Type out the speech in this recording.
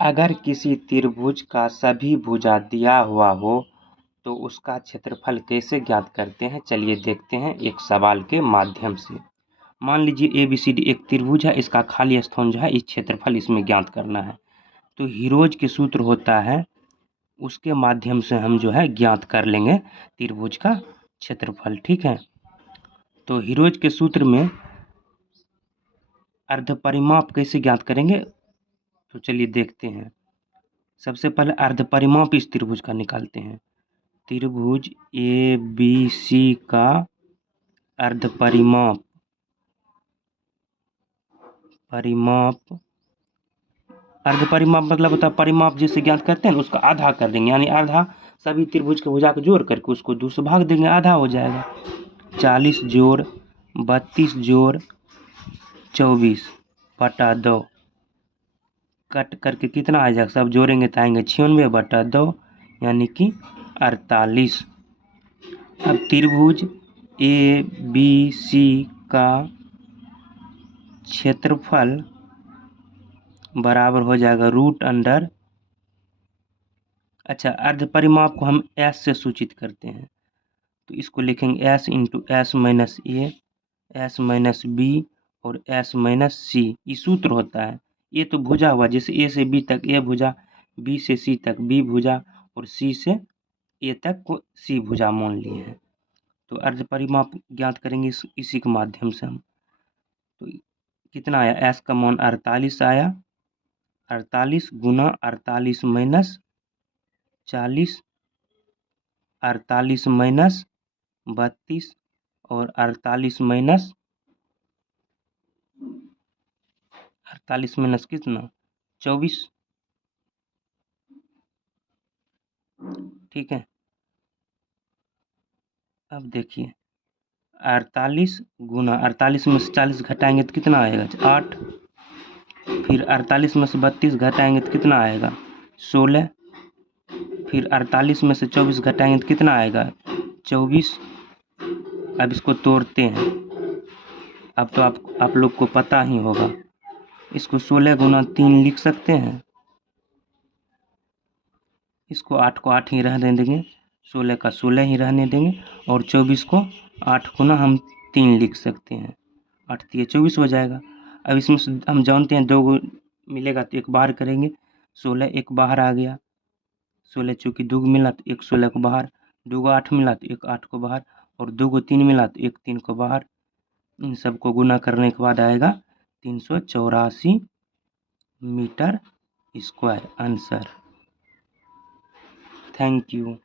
अगर किसी त्रिभुज का सभी भुजा दिया हुआ हो तो उसका क्षेत्रफल कैसे ज्ञात करते हैं, चलिए देखते हैं एक सवाल के माध्यम से। मान लीजिए ABCD एक त्रिभुज है, इसका खाली स्थान जो है इस क्षेत्रफल इसमें ज्ञात करना है। तो हीरोज के सूत्र होता है, उसके माध्यम से हम जो है ज्ञात कर लेंगे त्रिभुज का क्षेत्रफल। ठीक है, तो हीरोज के सूत्र में अर्धपरिमाप कैसे ज्ञात करेंगे, तो चलिए देखते हैं। सबसे पहले अर्धपरिमाप इस त्रिभुज का निकालते हैं। त्रिभुज ABC का अर्धपरिमाप अर्धपरिमाप मतलब होता है परिमाप जिसे ज्ञात करते हैं ना, उसका आधा कर देंगे, यानी आधा सभी त्रिभुज के भुजा को जोड़ करके उसको 2 से भाग देंगे, आधा हो जाएगा। 40 जोड़ 32 जोड़ 24 बटा 2 कट करके कितना आ जाएगा, सब जोड़ेंगे तो आएंगे 96 बटा 2 यानी कि 48। अब त्रिभुज ABC का क्षेत्रफल बराबर हो जाएगा √। अच्छा, अर्धपरिमाप को हम S से सूचित करते हैं, तो इसको लिखेंगे S into S minus A, S minus B और S माइनस C। ये सूत्र होता है। ये तो भुजा हुआ, जैसे A से B तक A भुजा, B से C तक B भुजा और C से A तक को C भुजा मान लिए हैं। तो अर्धपरिमाप ज्ञात करेंगे इसी के माध्यम से हम। तो कितना आया, S का मान 48 आया, 48 गुना 48 माइनस 40, 48 माइनस 32 और 48 माइनस 48 माइनस कितना 24। ठीक है, अब देखिए 48 गुना 48 में से 40 घटाएंगे तो कितना आएगा 8, फिर 48 में से 32 घटाएंगे तो कितना आएगा 16, फिर 48 में से 24 घटाएंगे तो कितना आएगा 24। अब इसको तोड़ते हैं, अब तो आप लोग को पता ही होगा, इसको 16 गुना 3 लिख सकते हैं, इसको 8 को 8 ही रहने देंगे, 16 का 16 ही रहने देंगे और 24 को 8 गुना हम 3 लिख सकते हैं, 8 3 24 हो जाएगा। अब इसमें से हम जानते हैं 2 को मिलेगा तो एक बाहर करेंगे, 16 एक बाहर आ गया, 16 चूँकि 2 मिला तो एक 16 को बाहर, 2 को 8 मिला तो एक 8 को बाहर और 2 को 3 मिला तो एक 3 को बाहर। इन सबको गुना करने के बाद आएगा 384 metre square answer. Thank you.